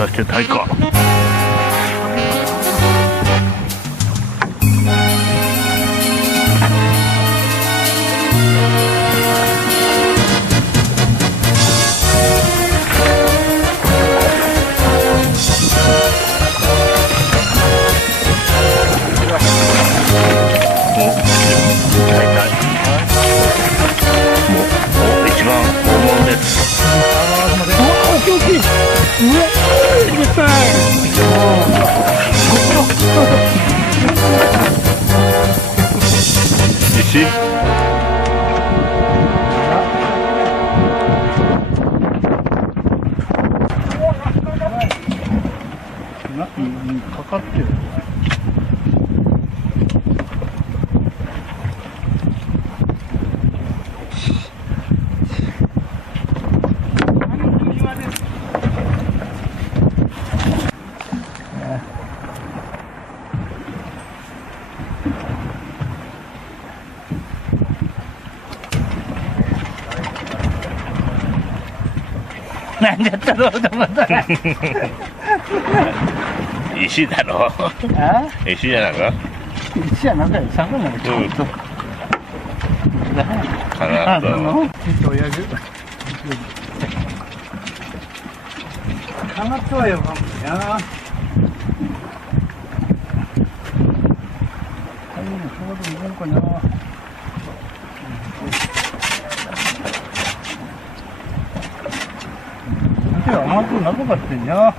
そして太鼓。一番大物です。大きい大きい。うわ、でかい。石。かかってる。なんだったろうと思ったら石だろ。石じゃなか。石じゃなかよ。魚なのか。かなと。ちょっと親父。かなとはよかもな。そうでもかな。甘くなかったんじゃ。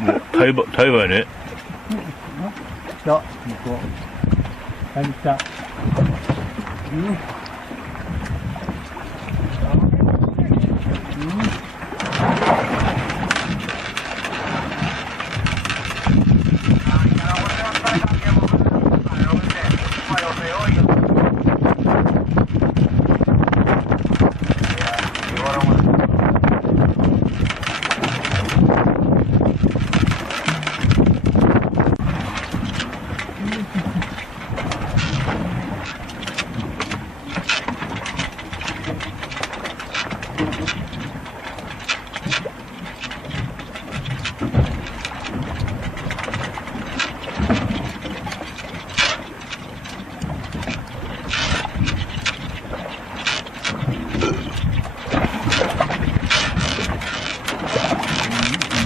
もうタイバーね。来た、向こう。ありた。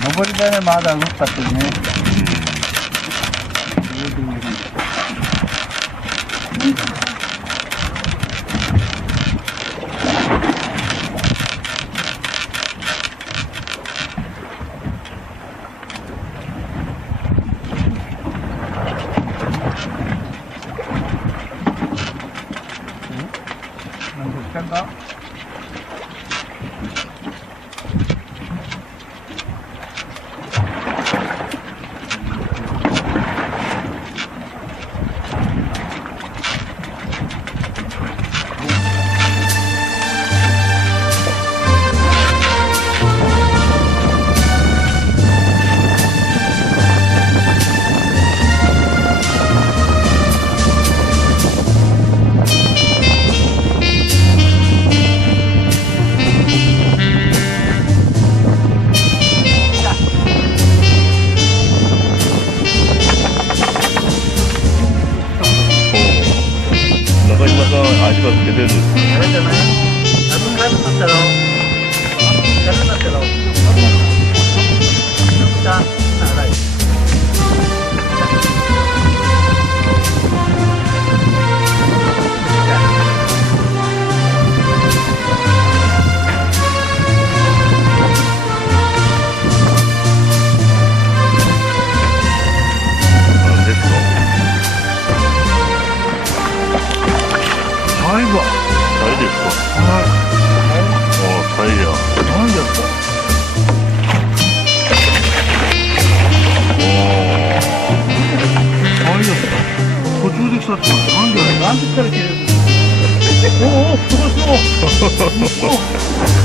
登りだね、まだ動ったってね。なんで来たんだ。味がつけてる。あれじゃない？軽くなったろ。軽くなったろ。長い。何ですか？タイですか？はい。タイや。何ですか？タイですか？途中で来たって何で？なんで来たら切れる？おお、すごいすごい。